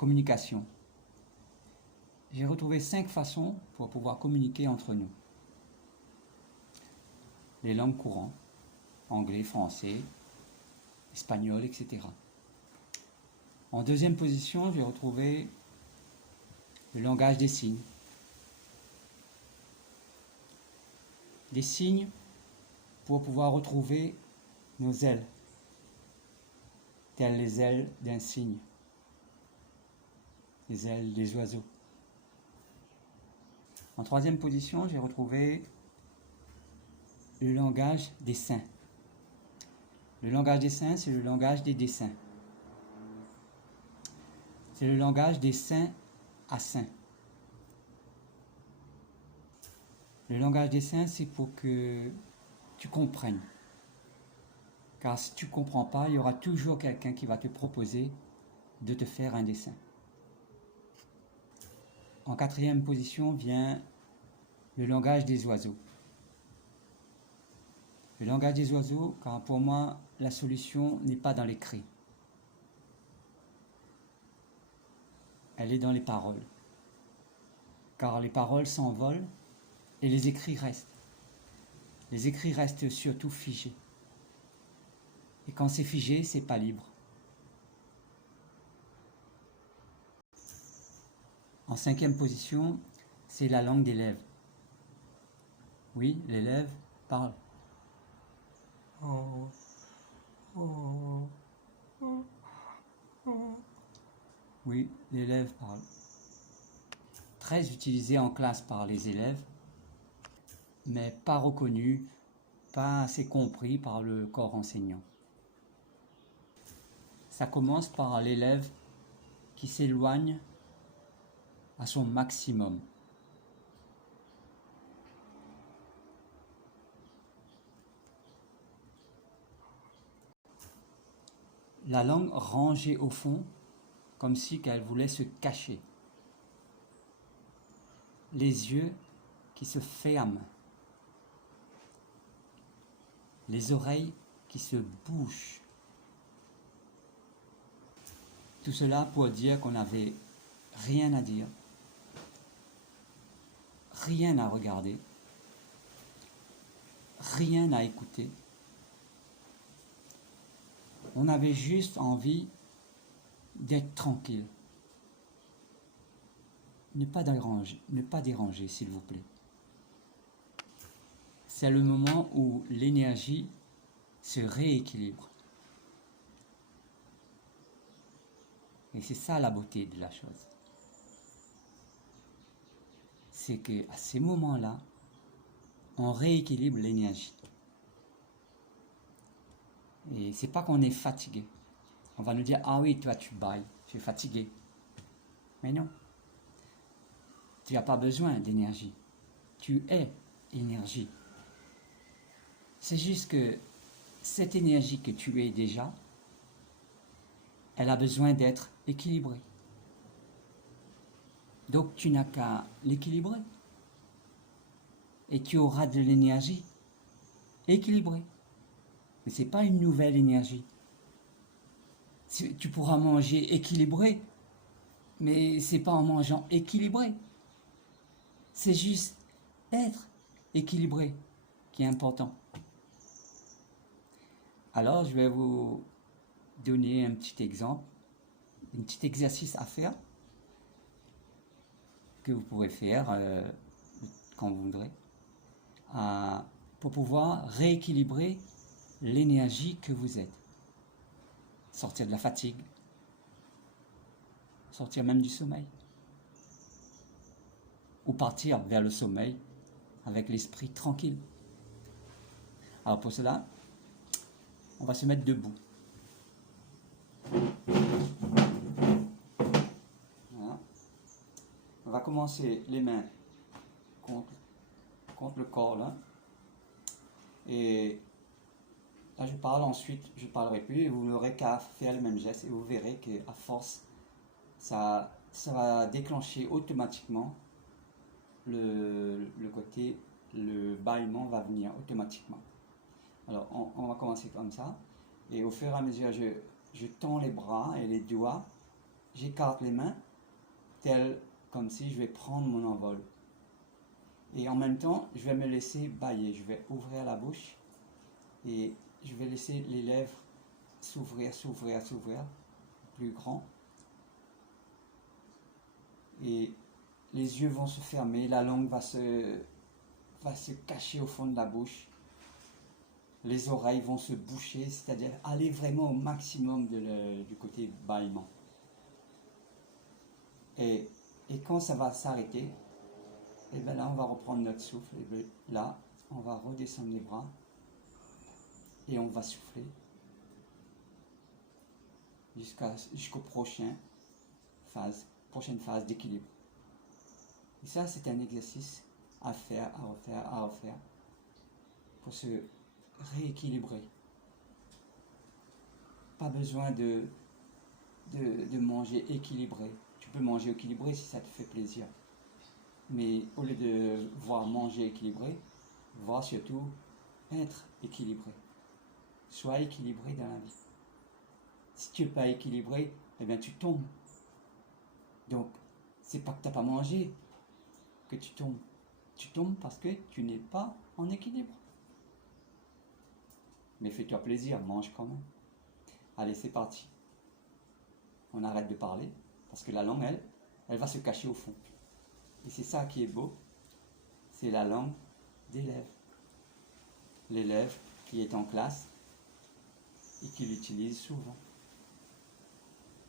communication. J'ai retrouvé 5 façons pour pouvoir communiquer entre nous. Les langues courantes, anglais, français, espagnol, etc. En deuxième position, j'ai retrouvé le langage des signes. Les signes pour pouvoir retrouver nos ailes, telles les ailes d'un cygne, les ailes des oiseaux. En troisième position, j'ai retrouvé le langage des saints. Le langage des saints, c'est le langage des dessins. C'est le langage des saints à saints. Le langage des saints, c'est pour que tu comprennes. Car si tu ne comprends pas, il y aura toujours quelqu'un qui va te proposer de te faire un dessin. En quatrième position vient le langage des oiseaux. Le langage des oiseaux, car pour moi, la solution n'est pas dans les cris. Elle est dans les paroles. Car les paroles s'envolent et les écrits restent. Les écrits restent surtout figés. Et quand c'est figé, c'est pas libre. En cinquième position, c'est la langue des lèvres. Oui, les lèvres parlent. Oui, les lèvres parlent. Très utilisé en classe par les élèves, mais pas reconnu, pas assez compris par le corps enseignant. Ça commence par l'élève qui s'éloigne à son maximum. La langue rangée au fond, comme si qu'elle voulait se cacher. Les yeux qui se ferment. Les oreilles qui se bouchent. Tout cela pour dire qu'on n'avait rien à dire, rien à regarder, rien à écouter. On avait juste envie d'être tranquille. Ne pas déranger, s'il vous plaît. C'est le moment où l'énergie se rééquilibre. Et c'est ça la beauté de la chose. C'est qu'à ces moments-là, on rééquilibre l'énergie. Et c'est pas qu'on est fatigué. On va nous dire, ah oui, toi tu bailles, tu es fatigué. Mais non. Tu n'as pas besoin d'énergie. Tu es énergie. C'est juste que cette énergie que tu es déjà, elle a besoin d'être équilibrée. Donc tu n'as qu'à l'équilibrer. Et tu auras de l'énergie équilibrée. Mais ce n'est pas une nouvelle énergie. Tu pourras manger équilibré, mais ce n'est pas en mangeant équilibré. C'est juste être équilibré qui est important. Alors, je vais vous donner un petit exemple, un petit exercice à faire que vous pourrez faire quand vous voudrez pour pouvoir rééquilibrer l'énergie que vous êtes. Sortir de la fatigue, sortir même du sommeil. Ou partir vers le sommeil avec l'esprit tranquille. Alors pour cela, on va se mettre debout. Voilà. On va commencer les mains contre le corps là. Et là je parle, ensuite je ne parlerai plus et vous n'aurez qu'à faire le même geste et vous verrez qu'à force, ça va déclencher automatiquement le bâillement va venir automatiquement. Alors on va commencer comme ça et au fur et à mesure je tends les bras et les doigts j'écarte les mains, tel comme si je vais prendre mon envol. Et en même temps, je vais me laisser bailler. Je vais ouvrir la bouche et je vais laisser les lèvres s'ouvrir, s'ouvrir, s'ouvrir, plus grand. Et les yeux vont se fermer, la langue va se cacher au fond de la bouche. Les oreilles vont se boucher, c'est-à-dire aller vraiment au maximum du côté bâillement. Et quand ça va s'arrêter, et bien là on va reprendre notre souffle, et bien là on va redescendre les bras et on va souffler jusqu'au prochaine phase d'équilibre. Et ça c'est un exercice à faire, à refaire pour se rééquilibrer. Pas besoin de manger équilibré. Tu peux manger équilibré si ça te fait plaisir. Mais au lieu de voir manger équilibré, voir surtout être équilibré. Sois équilibré dans la vie. Si tu n'es pas équilibré, eh bien tu tombes. Donc, c'est pas que tu n'as pas mangé que tu tombes. Tu tombes parce que tu n'es pas en équilibre. Mais fais-toi plaisir, mange quand même. Allez, c'est parti. On arrête de parler, parce que la langue, elle va se cacher au fond. Et c'est ça qui est beau, c'est la langue des lèvres. L'élève qui est en classe et qui l'utilise souvent.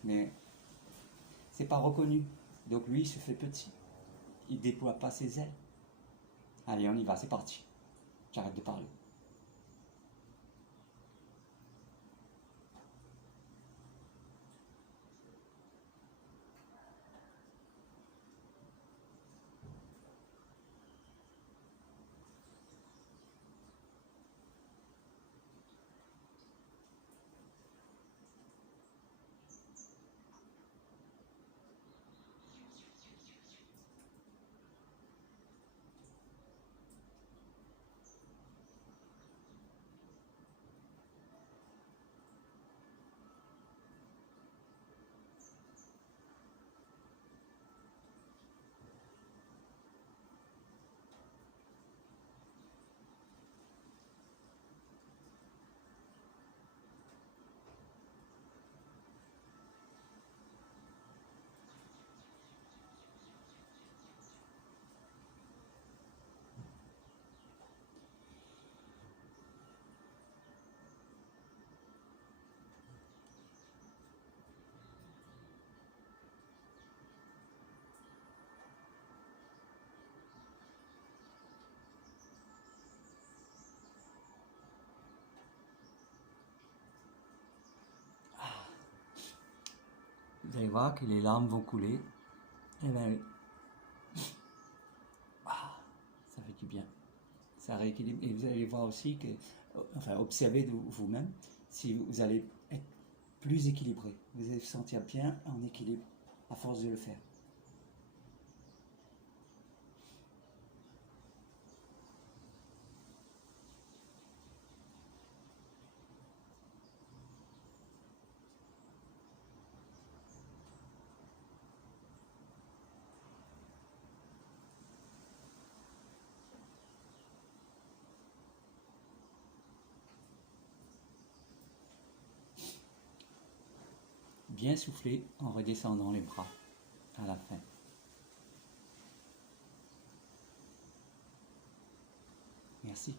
Mais c'est pas reconnu. Donc lui, il se fait petit. Il déploie pas ses ailes. Allez, on y va, c'est parti. J'arrête de parler. Vous allez voir que les larmes vont couler. Et bien, ça fait du bien. Ça rééquilibre. Et vous allez voir aussi que, enfin, observez de vous-même si vous allez être plus équilibré. Vous allez vous sentir bien en équilibre à force de le faire. Bien souffler en redescendant les bras à la fin. Merci.